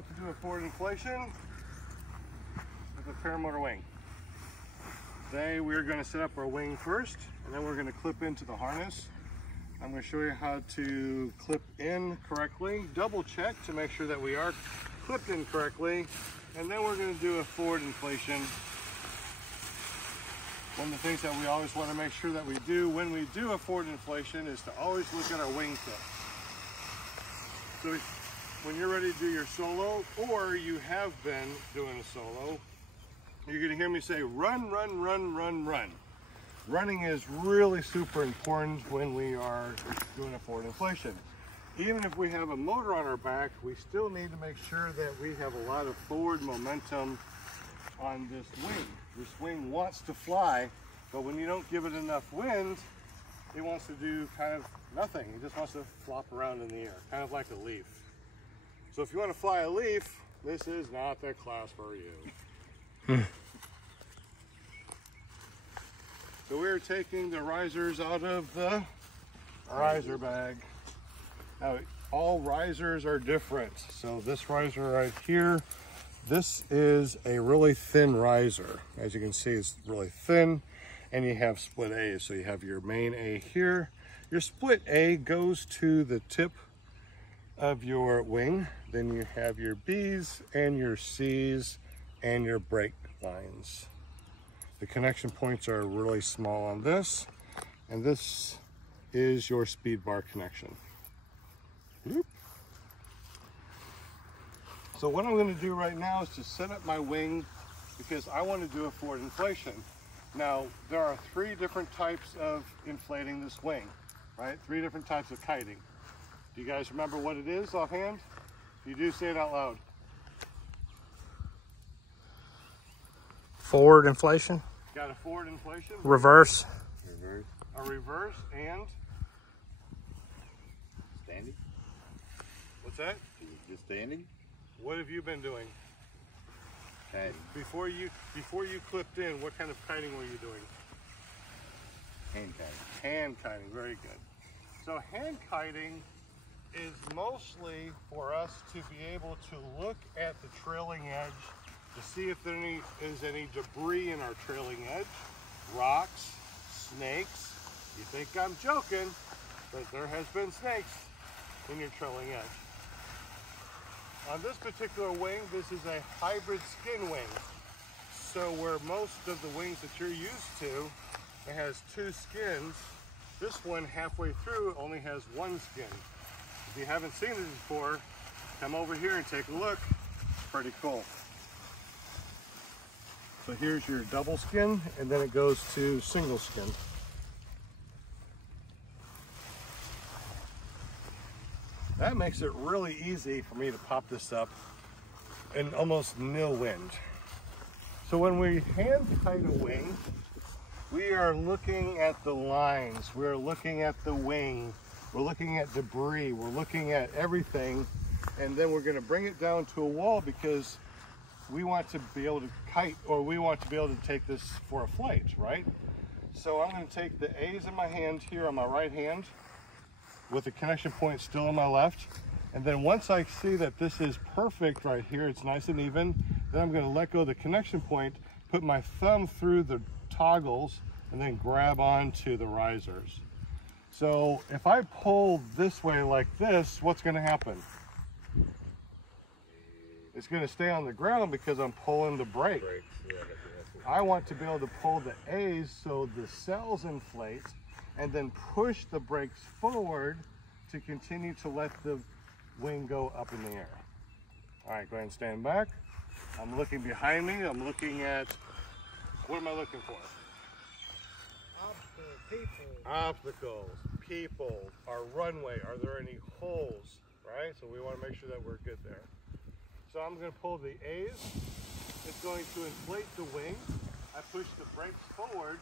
about to do a forward inflation with a paramotor wing. Today we're going to set up our wing first, and then we're going to clip into the harness. I'm going to show you how to clip in correctly, double check to make sure that we are clipped in correctly, and then we're going to do a forward inflation. One of the things that we always want to make sure that we do when we do a forward inflation is to always look at our wing tip. So when you're ready to do your solo, or you have been doing a solo, you're going to hear me say run, run, run, run, run. Running is really super important when we are doing a forward inflation. Even if we have a motor on our back, we still need to make sure that we have a lot of forward momentum on this wing. This wing wants to fly, but when you don't give it enough wind, it wants to do kind of nothing. It just wants to flop around in the air, kind of like a leaf. So if you want to fly a leaf, this is not the class for you. So we're taking the risers out of the riser bag. Now, all risers are different. So this riser right here, this is a really thin riser. As you can see, it's really thin, and you have split A's. So you have your main A here. Your split A goes to the tip of your wing. Then you have your B's and your C's and your brake lines. The connection points are really small on this, and this is your speed bar connection. Whoop. So what I'm going to do right now is to set up my wing because I want to do a forward inflation. Now, there are 3 different types of inflating this wing, right? 3 different types of kiting. Do you guys remember what it is offhand? If you do, say it out loud. Forward inflation. Got a forward inflation. Reverse. Reverse. A reverse and? Standing. What's that? Just standing. What have you been doing? Kiting. Before you clipped in, what kind of kiting were you doing? Hand kiting. Hand kiting, very good. So hand kiting is mostly for us to be able to look at the trailing edge to see if there is any debris in our trailing edge, rocks, snakes. You think I'm joking, but there has been snakes in your trailing edge. On this particular wing, this is a hybrid skin wing. So where most of the wings that you're used to, it has 2 skins, this one halfway through only has 1 skin. If you haven't seen it before, come over here and take a look. It's pretty cool. So here's your double skin, and then it goes to single skin. That makes it really easy for me to pop this up in almost no wind. So when we hand kite a wing, we are looking at the lines, we're looking at the wing, we're looking at debris, we're looking at everything, and then we're going to bring it down to a wall because we want to be able to kite, or we want to be able to take this for a flight, right? So I'm going to take the A's in my hand here on my right hand with the connection point still on my left. And then once I see that this is perfect right here, it's nice and even, then I'm going to let go of the connection point, put my thumb through the toggles, and then grab onto the risers. So if I pull this way like this, what's going to happen? It's going to stay on the ground because I'm pulling the brake. I want to be able to pull the A's so the cells inflate and then push the brakes forward to continue to let the wing go up in the air. All right, go ahead and stand back. I'm looking behind me. I'm looking at, what am I looking for? Obstacles, people, our runway. Are there any holes, right? So we want to make sure that we're good there. So I'm going to pull the A's. It's going to inflate the wing. I push the brakes forward,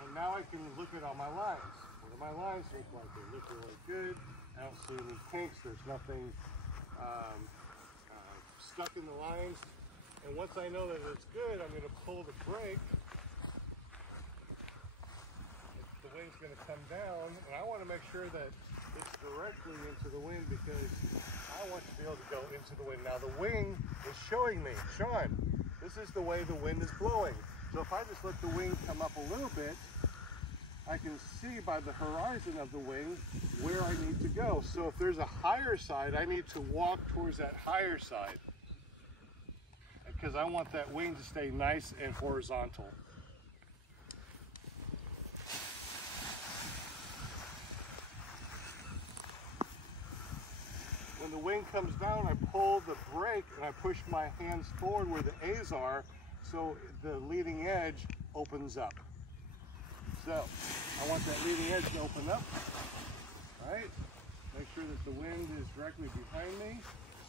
and now I can look at all my lines. What do my lines look like? They look really good. I don't see any kinks. There's nothing stuck in the lines. And once I know that it's good, I'm going to pull the brake. The wing's going to come down, and I want to make sure that it's directly into the wind because I want to be able to go into the wind. Now the wing is showing me, Sean, this is the way the wind is blowing. So if I just let the wing come up a little bit, I can see by the horizon of the wing where I need to go. So if there's a higher side, I need to walk towards that higher side because I want that wing to stay nice and horizontal. When the wing comes down, I pull the brake and I push my hands forward where the A's are so the leading edge opens up. So, I want that leading edge to open up, right? Make sure that the wind is directly behind me.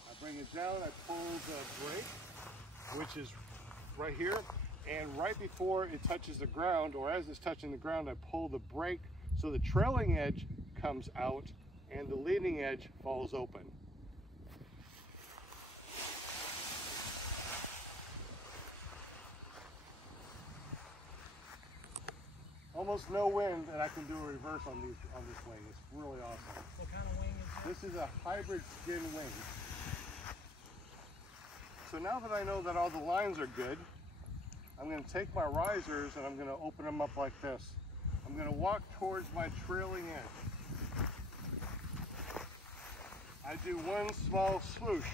I bring it down, I pull the brake, which is right here, and right before it touches the ground, or as it's touching the ground, I pull the brake so the trailing edge comes out and the leading edge falls open. Almost no wind, and I can do a reverse on this wing. It's really awesome. What kind of wing is This is a hybrid skin wing. So now that I know that all the lines are good, I'm going to take my risers and I'm going to open them up like this. I'm going to walk towards my trailing edge. I do one small swoosh.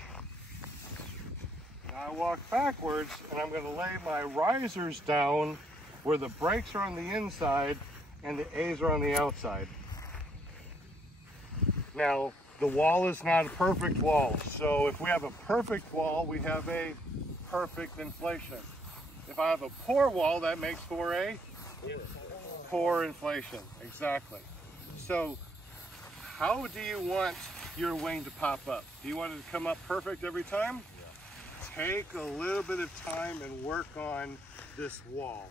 Now I walk backwards and I'm going to lay my risers down where the brakes are on the inside and the A's are on the outside. Now, the wall is not a perfect wall, so if we have a perfect wall, we have a perfect inflation. If I have a poor wall, that makes for a poor inflation. Exactly. So, how do you want your wing to pop up? Do you want it to come up perfect every time? Yeah. Take a little bit of time and work on this wall.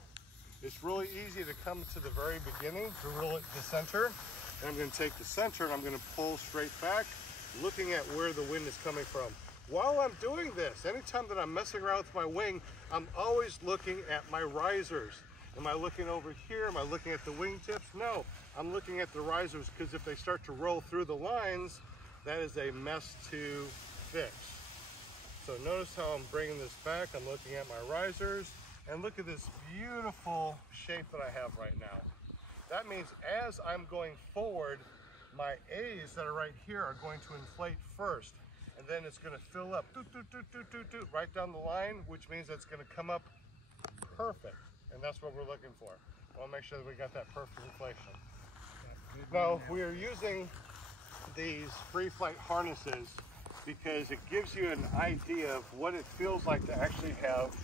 It's really easy to come to the very beginning, the center, and I'm going to take the center and I'm going to pull straight back, looking at where the wind is coming from. While I'm doing this, anytime that I'm messing around with my wing, I'm always looking at my risers. Am I looking over here? Am I looking at the wingtips? No, I'm looking at the risers because if they start to roll through the lines, that is a mess to fix. So notice how I'm bringing this back. I'm looking at my risers. And look at this beautiful shape that I have right now. That means as I'm going forward, my A's that are right here are going to inflate first. And then it's going to fill up right down the line, which means it's going to come up perfect. And that's what we're looking for. I want to make sure that we got that perfect inflation. Now, we are using these free flight harnesses because it gives you an idea of what it feels like to actually have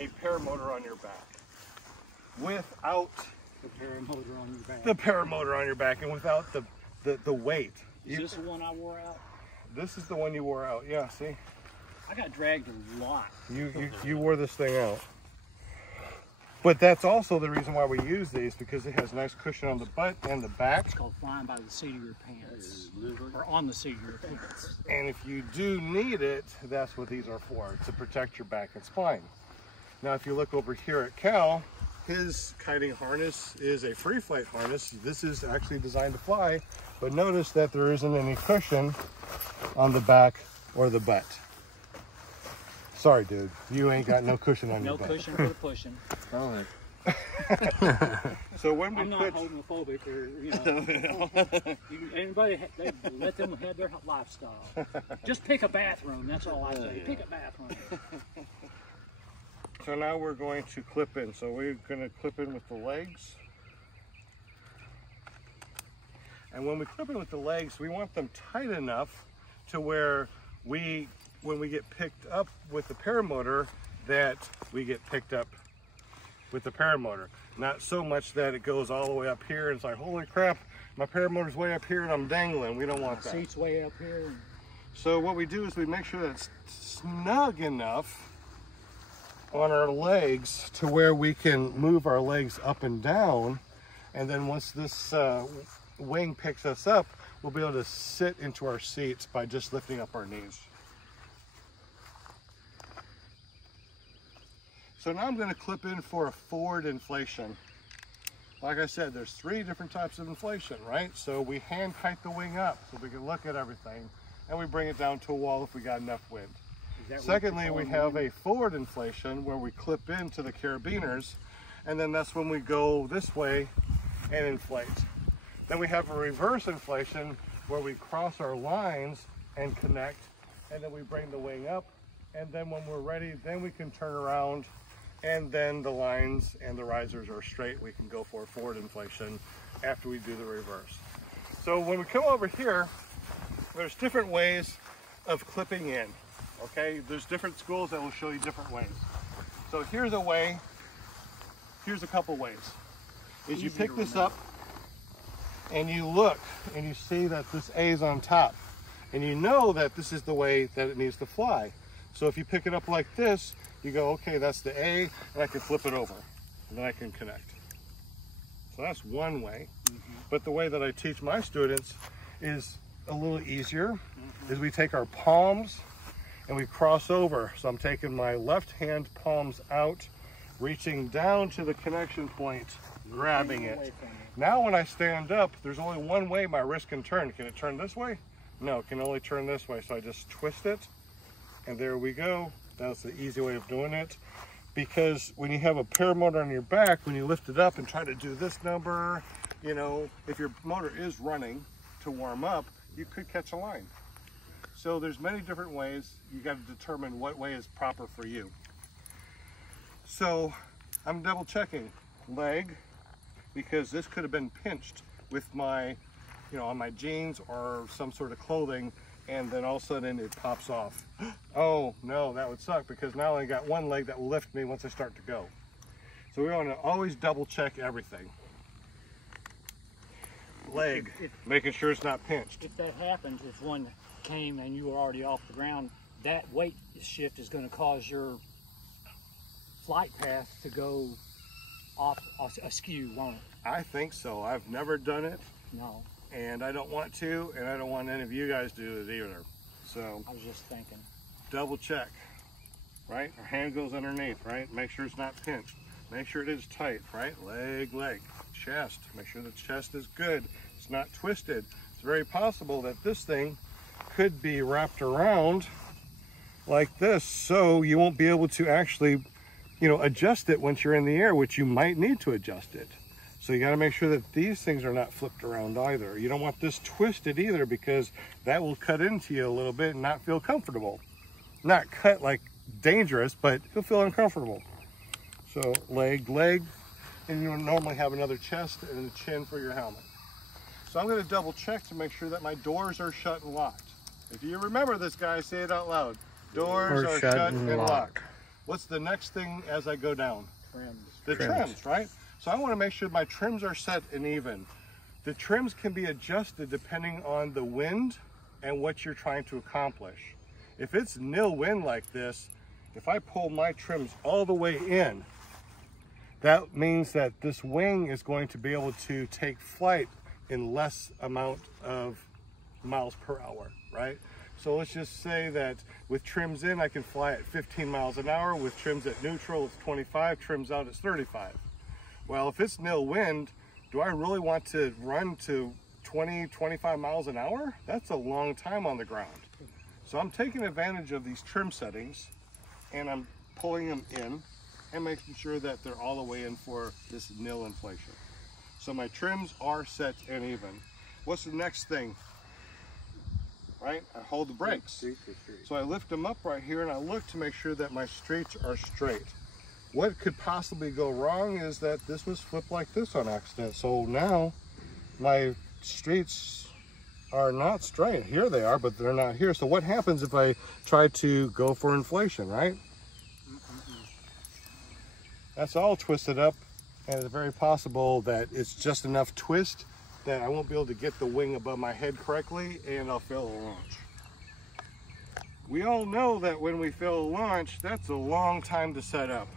a paramotor on your back without the paramotor on your back? The paramotor on your back and without the weight. Is this the one I wore out? This is the one you wore out. Yeah, see? I got dragged a lot. You wore this thing out. But that's also the reason why we use these, because it has nice cushion on the butt and the back. It's called flying by the seat of your pants, or on the seat of your pants. And if you do need it, that's what these are for, to protect your back and spine. Now, if you look over here at Cal, his kiting harness is a free flight harness. This is actually designed to fly, but notice that there isn't any cushion on the back or the butt. Sorry, dude, you ain't got no cushion on your butt. No cushion for the pushing. All right. So when we I'm not homophobic or, anybody, let them have their lifestyle. Just pick a bathroom, that's all I say. Pick a bathroom. So now we're going to clip in. So we're going to clip in with the legs. And when we clip in with the legs, we want them tight enough to where when we get picked up with the paramotor, that we get picked up with the paramotor. Not so much that it goes all the way up here and it's like, holy crap, my paramotor's way up here and I'm dangling. We don't want that. Seat's way up here. So what we do is we make sure that it's snug enough on our legs to where we can move our legs up and down, and then once this wing picks us up, we'll be able to sit into our seats by just lifting up our knees. So now I'm going to clip in for a forward inflation. like I said, there's 3 different types of inflation, right? So we hand kite the wing up so we can look at everything, and we bring it down to a wall if we got enough wind. Secondly, we have a forward inflation where we clip into the carabiners, and then that's when we go this way and inflate. Then we have a reverse inflation where we cross our lines and connect, and then we bring the wing up, and then when we're ready, then we can turn around, and then the lines and the risers are straight. We can go for forward inflation after we do the reverse. So when we come over here, there's different ways of clipping in, okay? There's different schools that will show you different ways. So here's a way, here's a couple ways. Is you pick this up and you look and you see that this A is on top, and you know that this is the way that it needs to fly. So if you pick it up like this, you go, okay, that's the A, and I can flip it over, and then I can connect. So that's one way. But the way that I teach my students is a little easier, is we take our palms and we cross over. So I'm taking my left hand palms out, reaching down to the connection point, grabbing it. Now when I stand up, there's only one way my wrist can turn. Can it turn this way? No, it can only turn this way. So I just twist it, and there we go. That's the easy way of doing it. Because when you have a paramotor on your back, when you lift it up and try to do this number, you know, if your motor is running to warm up, you could catch a line. So there's many different ways. You got to determine what way is proper for you. So I'm double checking leg, because this could have been pinched with my, you know, on my jeans or some sort of clothing, and then all of a sudden it pops off. Oh no, that would suck, because now I got one leg that will lift me once I start to go. So we want to always double check everything. Leg, making sure it's not pinched. If that happens, if one came and you were already off the ground, that weight shift is going to cause your flight path to go off askew, won't it? I think so. I've never done it. No. And I don't want to, and I don't want any of you guys to do it either. So I was just thinking. Double check, right? Our hand goes underneath, right? Make sure it's not pinched. Make sure it is tight, right? Leg, leg, chest. Make sure the chest is good. It's not twisted. It's very possible that this thing could be wrapped around like this, so you won't be able to actually, you know, adjust it once you're in the air, which you might need to adjust it. So you got to make sure that these things are not flipped around either. You don't want this twisted either, because that will cut into you a little bit and not feel comfortable. Not cut like dangerous, but you'll feel uncomfortable. So leg, leg, and you'll normally have another chest and a chin for your helmet. So I'm going to double check to make sure that my doors are shut and locked. If you remember this, guys, say it out loud. Doors are shut and locked. What's the next thing as I go down? Trims. The trims, right? So I want to make sure my trims are set and even. The trims can be adjusted depending on the wind and what you're trying to accomplish. If it's nil wind like this, if I pull my trims all the way in, that means that this wing is going to be able to take flight in less amount of miles per hour, right? So let's just say that with trims in, I can fly at 15 miles an hour. With trims at neutral, it's 25. Trims out, it's 35. Well, if it's nil wind, do I really want to run to 20, 25 miles an hour? That's a long time on the ground. So I'm taking advantage of these trim settings, and I'm pulling them in and making sure that they're all the way in for this nil inflation. So my trims are set and even. What's the next thing? Right? I hold the brakes. So I lift them up right here, and I look to make sure that my streets are straight. What could possibly go wrong is that this was flipped like this on accident. So now my streets are not straight. Here they are, but they're not here. So what happens if I try to go for inflation, right? That's all twisted up, and it's very possible that it's just enough twist that I won't be able to get the wing above my head correctly, and I'll fail a launch. We all know that when we fail a launch, that's a long time to set up.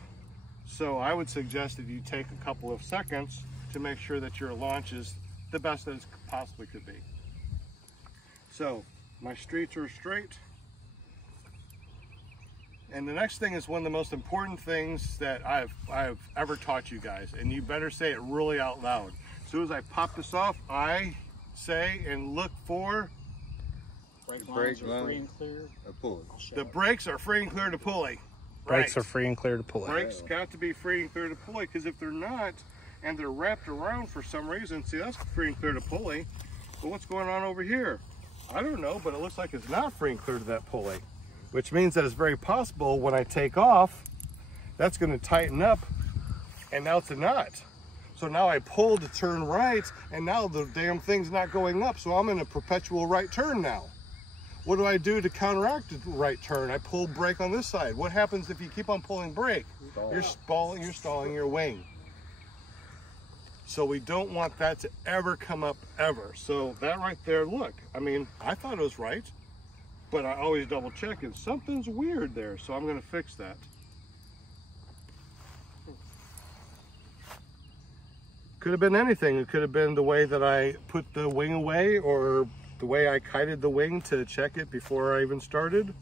So I would suggest that you take a couple of seconds to make sure that your launch is the best that it possibly could be. So my streets are straight, And the next thing is one of the most important things that I've ever taught you guys, and you better say it really out loud. As soon as I pop this off, I say and look for Brake lines are free and clear. A pulley. the brakes are free and clear to pulley. Brakes Right. are free and clear to pulley. Brakes got to be free and clear to pulley, because if they're not, and they're wrapped around for some reason, see, that's free and clear to pulley. But what's going on over here? I don't know, but it looks like it's not free and clear to that pulley, which means that it's very possible when I take off, that's going to tighten up, and now it's a knot. So now I pull to turn right, and now the damn thing's not going up, so I'm in a perpetual right turn now. What do I do to counteract the right turn? I pull brake on this side. What happens if you keep on pulling brake? You're stalling your wing. So we don't want that to ever come up ever. So that right there, look, I mean, I thought it was right, but I always double check, and something's weird there, so I'm gonna fix that. Could have been anything. It could have been the way that I put the wing away, or the way I kited the wing to check it before I even started.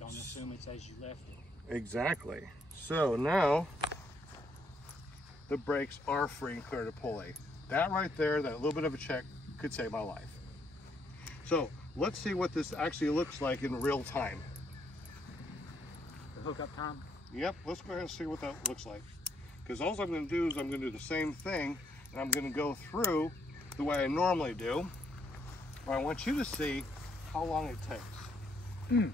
Don't assume it's as you left it. Exactly. So now the brakes are free and clear to pulley. That right there, that little bit of a check could save my life. So let's see what this actually looks like in real time. The hookup time? Yep, let's go ahead and see what that looks like. Because all I'm going to do is I'm going to do the same thing, and I'm going to go through the way I normally do. But I want you to see how long it takes.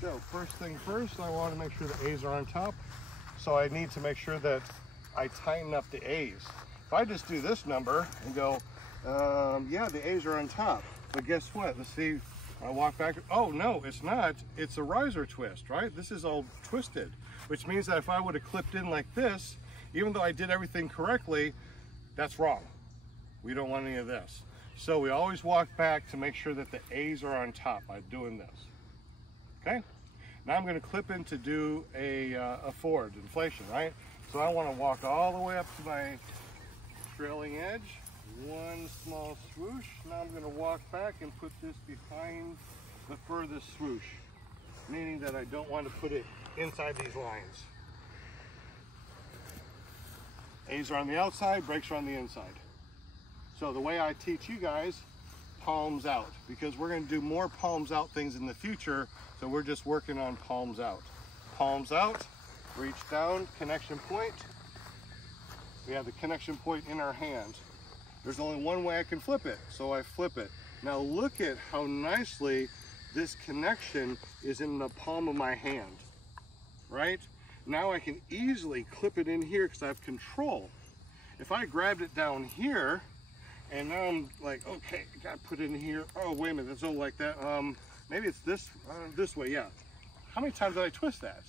So first thing first, I want to make sure the A's are on top. So I need to make sure that I tighten up the A's. If I just do this number and go, yeah, the A's are on top. But guess what? Let's see, I walk back. Oh, no, it's not. It's a riser twist, right? This is all twisted, which means that if I would have clipped in like this, even though I did everything correctly, that's wrong. We don't want any of this. So we always walk back to make sure that the A's are on top by doing this. Okay? Now I'm going to clip in to do a forward inflation, right? So I want to walk all the way up to my trailing edge, one small swoosh. Now I'm going to walk back and put this behind the furthest swoosh, meaning that I don't want to put it inside these lines. A's are on the outside, brakes are on the inside. So the way I teach you guys, palms out, because we're going to do more palms out things in the future, so we're just working on palms out. Palms out, reach down, connection point. We have the connection point in our hand. There's only one way I can flip it, so I flip it. Now look at how nicely this connection is in the palm of my hand, right? Now I can easily clip it in here because I have control. If I grabbed it down here, and now I'm like, okay, I gotta put it in here. Oh, wait a minute, it's not like that. Maybe it's this way, yeah. How many times did I twist that?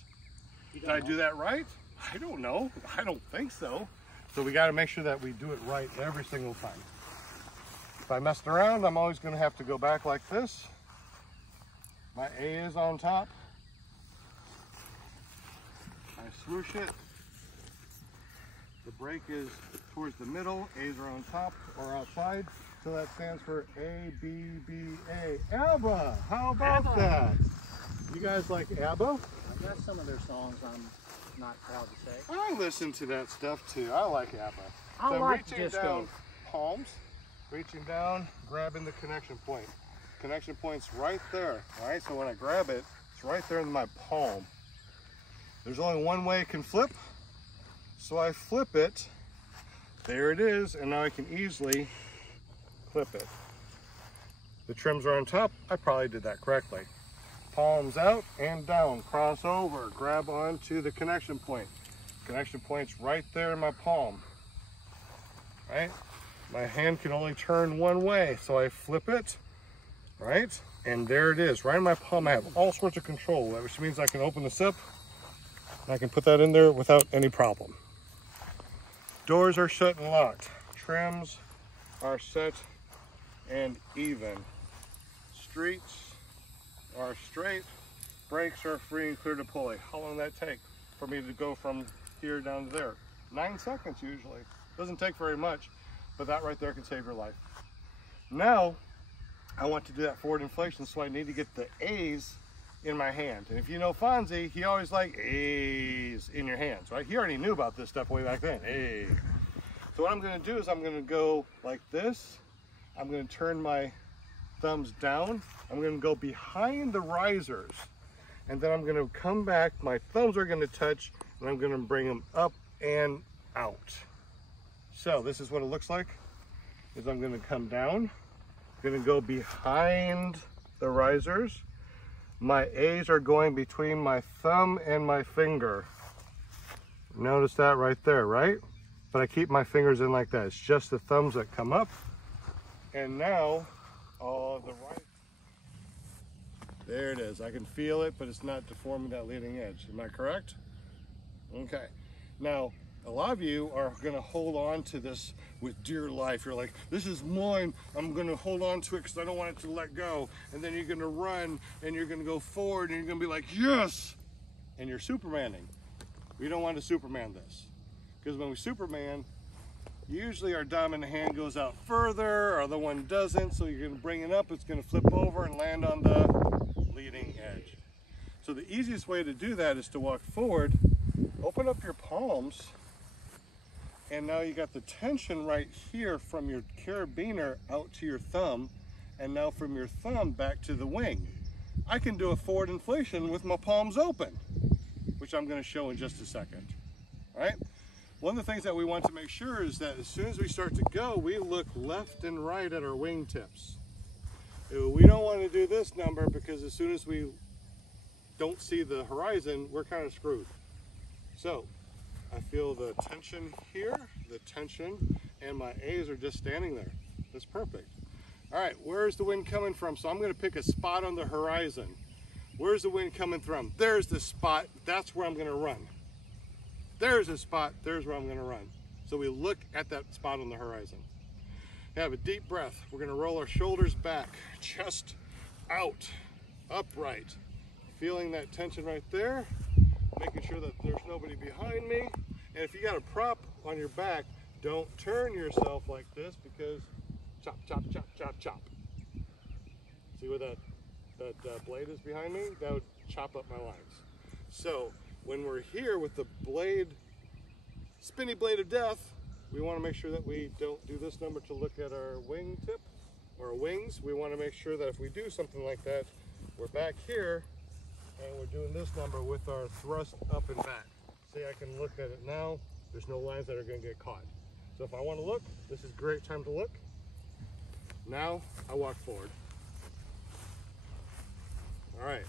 Did I do that right? I don't know. I don't think so. So we gotta make sure that we do it right every single time. If I messed around, I'm always gonna have to go back like this. My A is on top. I swoosh it. The brake is towards the middle, A's are on top or outside, so that stands for A, B, B, A. ABBA! How about ABBA. that? You guys like ABBA? I got some of their songs I'm not proud to say. I listen to that stuff too. I like ABBA. I So like reaching disco. down, palms, reaching down, grabbing the connection point. Connection point's right there, right? So when I grab it, it's right there in my palm. There's only one way it can flip. So I flip it, there it is, and now I can easily clip it. The trims are on top, I probably did that correctly. Palms out and down, cross over, grab onto the connection point. Connection point's right there in my palm, right? My hand can only turn one way, so I flip it, right? And there it is, right in my palm. I have all sorts of control, which means I can open this up, and I can put that in there without any problem. Doors are shut and locked. Trims are set and even. Streets are straight. Brakes are free and clear to pulley. How long does that take for me to go from here down to there? 9 seconds usually. Doesn't take very much, but that right there can save your life. Now, I want to do that forward inflation, so I need to get the A's in my hand. And if you know Fonzie, he always like A's in your hands, right? He already knew about this stuff way back then. A. So what I'm going to do is I'm going to go like this. I'm going to turn my thumbs down. I'm going to go behind the risers. And then I'm going to come back. My thumbs are going to touch, and I'm going to bring them up and out. So this is what it looks like. Is I'm going to come down. I'm going to go behind the risers. My A's are going between my thumb and my finger. Notice that right there, right? But I keep my fingers in like that. It's just the thumbs that come up. And now, all the right. There it is. I can feel it, but it's not deforming that leading edge. Am I correct? Okay. Now, a lot of you are going to hold on to this with dear life. You're like, this is mine. I'm going to hold on to it because I don't want it to let go. And then you're going to run and you're going to go forward and you're going to be like, yes! And you're Supermaning. We don't want to Superman this. Because when we Superman, usually our dominant hand goes out further, our other one doesn't. So you're going to bring it up, it's going to flip over and land on the leading edge. So the easiest way to do that is to walk forward, open up your palms, and now you got the tension right here from your carabiner out to your thumb, and now from your thumb back to the wing. I can do a forward inflation with my palms open, which I'm going to show in just a second. All right? One of the things that we want to make sure is that as soon as we start to go, we look left and right at our wingtips. We don't want to do this number because as soon as we don't see the horizon, we're kind of screwed. So, I feel the tension here, the tension, and my A's are just standing there. That's perfect. All right, where's the wind coming from? So I'm going to pick a spot on the horizon. Where's the wind coming from? There's the spot. That's where I'm going to run. There's a spot. There's where I'm going to run. So we look at that spot on the horizon. Have a deep breath. We're going to roll our shoulders back, chest out, upright. Feeling that tension right there. Making sure that there's nobody behind me. And if you got a prop on your back, don't turn yourself like this because chop, chop, chop, chop, chop. See where that blade is behind me? That would chop up my lines. So when we're here with the blade, spinny blade of death, we want to make sure that we don't do this number to look at our wing tip or our wings. We want to make sure that if we do something like that, we're back here and we're doing this number with our thrust up and back. See, I can look at it now. There's no lines that are going to get caught. So if I want to look, this is a great time to look. Now I walk forward. All right,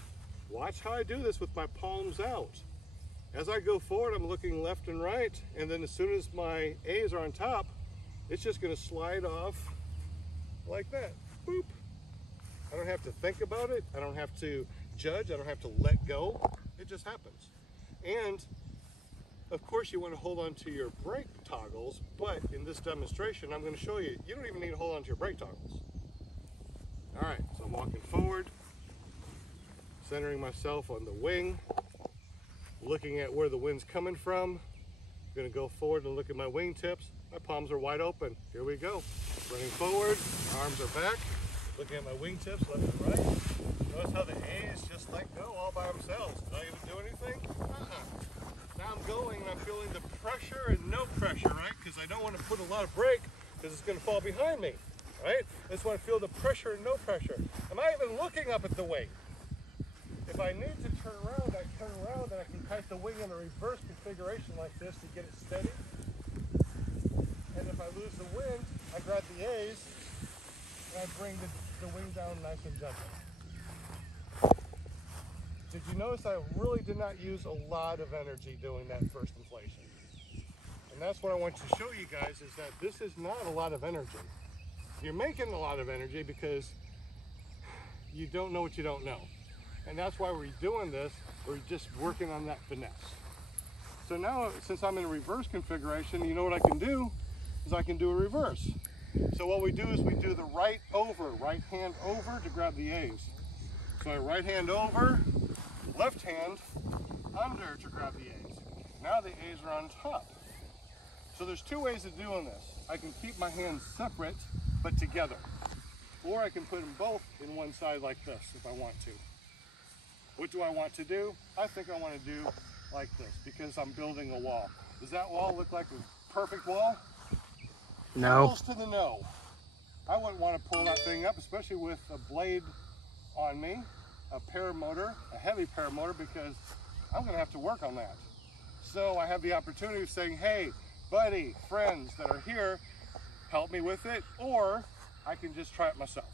watch how I do this with my palms out. As I go forward, I'm looking left and right, and then as soon as my A's are on top, it's just going to slide off like that. Boop. I don't have to think about it. I don't have to judge. I don't have to let go. It just happens. And of course you want to hold on to your brake toggles, but in this demonstration I'm going to show you, you don't even need to hold on to your brake toggles. All right, so I'm walking forward, centering myself on the wing, looking at where the wind's coming from. I'm going to go forward and look at my wing tips. My palms are wide open. Here we go. Running forward, arms are back, looking at my wing tips left and right. Notice how the A's just let go all by themselves. Did I even do anything? Now I'm going and I'm feeling the pressure and no pressure, right? Because I don't want to put a lot of brake because it's going to fall behind me, right? I just want to feel the pressure and no pressure. Am I even looking up at the wing? If I need to turn around, I turn around and I can kite the wing in a reverse configuration like this to get it steady. And if I lose the wind, I grab the A's and I bring the wing down nice and gentle. Did you notice I really did not use a lot of energy doing that first inflation? And that's what I want to show you guys is that this is not a lot of energy. You're making a lot of energy because you don't know what you don't know. And that's why we're doing this. We're just working on that finesse. So now, since I'm in a reverse configuration, you know what I can do is I can do a reverse. So what we do is we do the right hand over to grab the A's. So I right hand over, left hand under to grab the A's. Now the A's are on top. So there's two ways of doing this. I can keep my hands separate but together. Or I can put them both in one side like this if I want to. What do I want to do? I think I want to do like this because I'm building a wall. Does that wall look like a perfect wall? No. Close to the no. I wouldn't want to pull that thing up, especially with a blade on me, a paramotor, a heavy paramotor, because I'm going to have to work on that. So I have the opportunity of saying, hey, buddy, friends that are here, help me with it, or I can just try it myself.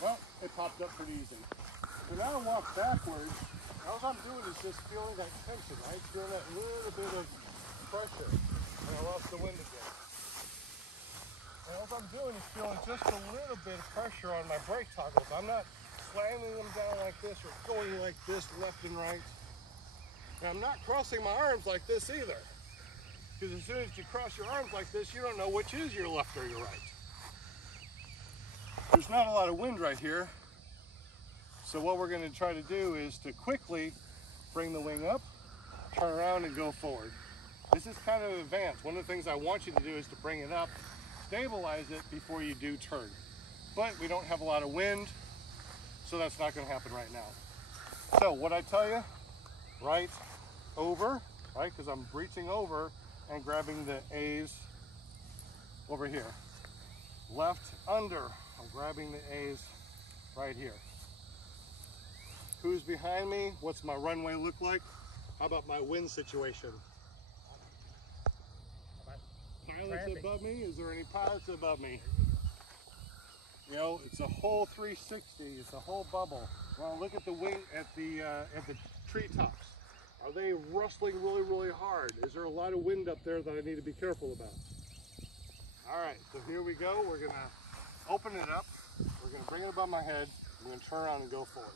Well, it popped up pretty easy. So now I walk backwards. All I'm doing is just feeling that tension, right? Feeling that little bit of pressure. And I lost the wind again. And all I'm doing is feeling just a little bit of pressure on my brake toggles. I'm not slamming them down like this or going like this left and right. And I'm not crossing my arms like this either. Because as soon as you cross your arms like this, you don't know which is your left or your right. There's not a lot of wind right here. So what we're going to try to do is to quickly bring the wing up, turn around and go forward. This is kind of advanced. One of the things I want you to do is to bring it up, stabilize it before you do turn. But we don't have a lot of wind, so that's not going to happen right now. So what I tell you, right over, right, because I'm reaching over and grabbing the A's over here. Left under, I'm grabbing the A's right here. Who's behind me? What's my runway look like? How about my wind situation? Pilots above me? Is there any pilots above me? You know, it's a whole 360. It's a whole bubble. Well, look at the wing at the treetops. Are they rustling really, really hard? Is there a lot of wind up there that I need to be careful about? All right, so here we go. We're gonna open it up. We're gonna bring it above my head. I'm gonna turn around and go forward.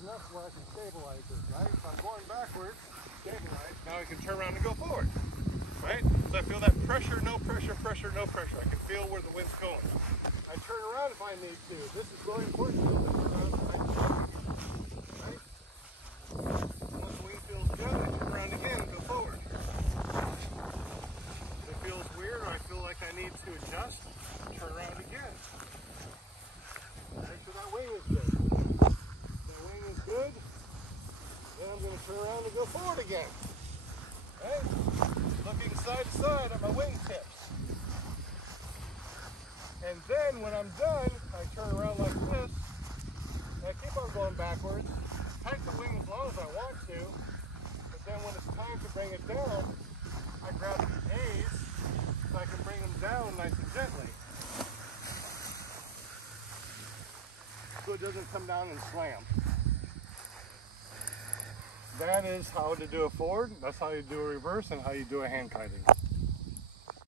Enough where I can stabilize it, right? If I'm going backwards, stabilize, now I can turn around and go forward, right? So I feel that pressure, no pressure, pressure, no pressure. I can feel where the wind's going. I turn around if I need to. This is really important. Right? Once the wing feels good, I turn around again and go forward. If it feels weird or I feel like I need to adjust, turn around again. Make sure that wing is good. Good. Then I'm going to turn around and go forward again. Right? Looking side to side at my wingtips. And then when I'm done, I turn around like this. And I keep on going backwards. Tight the wing as long as I want to. But then when it's time to bring it down, I grab the A's so I can bring them down nice and gently. So it doesn't come down and slam. That is how to do a forward, that's how you do a reverse, and how you do a hand kiting.